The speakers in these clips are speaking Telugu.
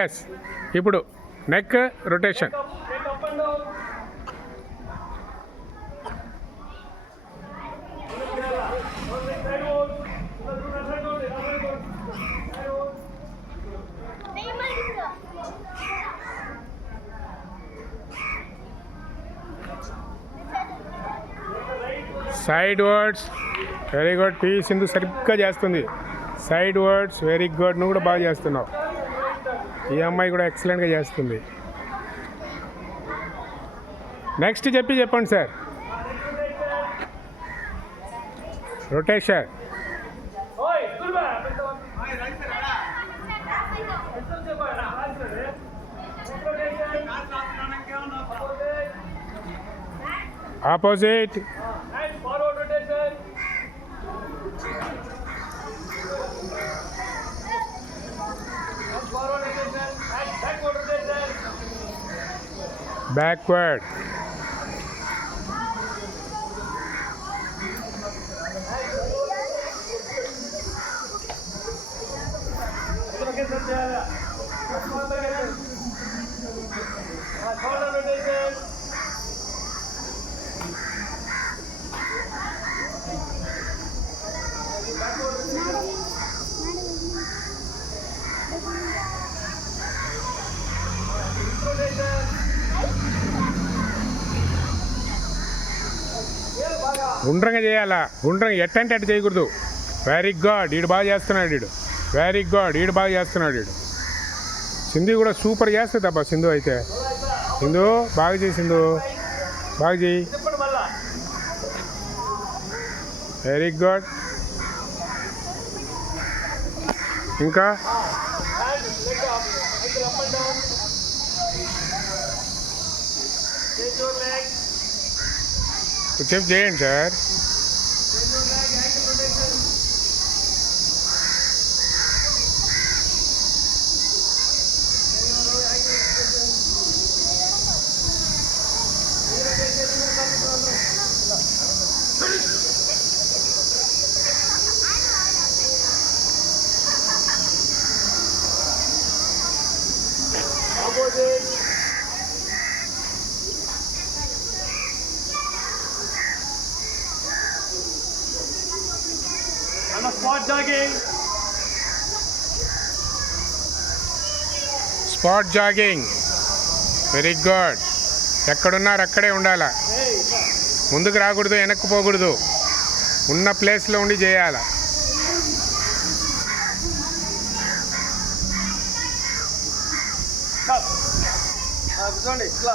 ఎస్ ఇప్పుడు neck rotation sidewards very good P Sindhu సరిగ్గా చేస్తుంది. సైడ్ వర్డ్స్ వెరీ గుడ్ నువ్వు కూడా బాగా చేస్తున్నావు. ఈ అమ్మాయి కూడా ఎక్సలెంట్గా చేస్తుంది. నెక్స్ట్ చెప్పి చెప్పండి సార్. రొటేషన్ ఆపోజిట్ బ్యాక్వర్డ్ గుండ్రంగా చేయాలా? గుండ్రంగా ఎట్టంటే అటు చేయకూడదు. వెరీ గుడ్ ఈడు బాగా చేస్తున్నాడు ఈడు. వెరీ గుడ్ ఈడు బాగా చేస్తున్నాడు ఈడు. సింధు కూడా సూపర్ చేస్తుంది అబ్బా సింధు అయితే. సింధు బాగా చేయి సింధు. బాగా చేయి. వెరీ గుడ్ ఇంకా? కొంచెం చేయండి sir On the spot jogging. Spot jogging very good ఎక్కడున్నారు? అక్కడే ఉండాలా? ముందుకు రాకూడదు వెనక్కి పోకూడదు. ఉన్న ప్లేస్లో ఉండి చేయాలా? కూర్చోండి. ఇట్లా.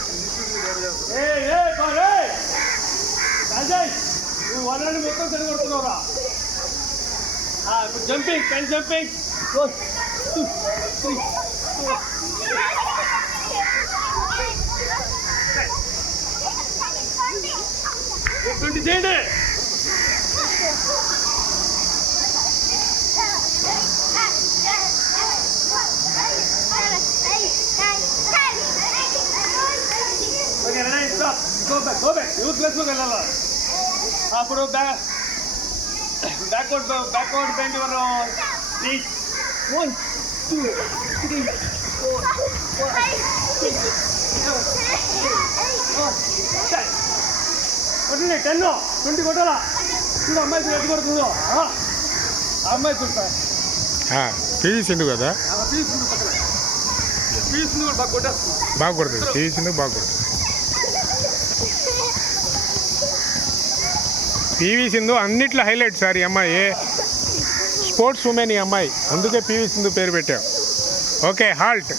నువ్వు వనరుని మొత్తం తిరగొడుతున్నావురా ఇప్పుడు జంపింగ్ పెన్ జంపింగ్ ట్వంటీ చేయండి గో బ్యాక్ గో బ్యాక్ యూత్ ప్లేస్లోకి వెళ్ళాలి? అప్పుడు back backward backward bend your reach one two three four five కొట్టండి టెన్ ట్వంటీ కొట్టాలా? చూడు అమ్మాయి చూడు ఎట్టు కొడుతుందో ఆ, ఆ అమ్మాయి చూడతా పివి సింధు కదా? పక్కన తీసుకుంది కూడా బాగా కొట్టేస్తుంది. బాగా కొడుతుంది. పివి సింధు బాగా కొడుతుంది. పీవీ సింధు అన్నిట్లో హైలైట్ సార్ ఈ అమ్మాయి. స్పోర్ట్స్ ఉమెన్ ఈ అమ్మాయి. అందుకే పీవీ సింధు పేరు పెట్టాం. Okay halt.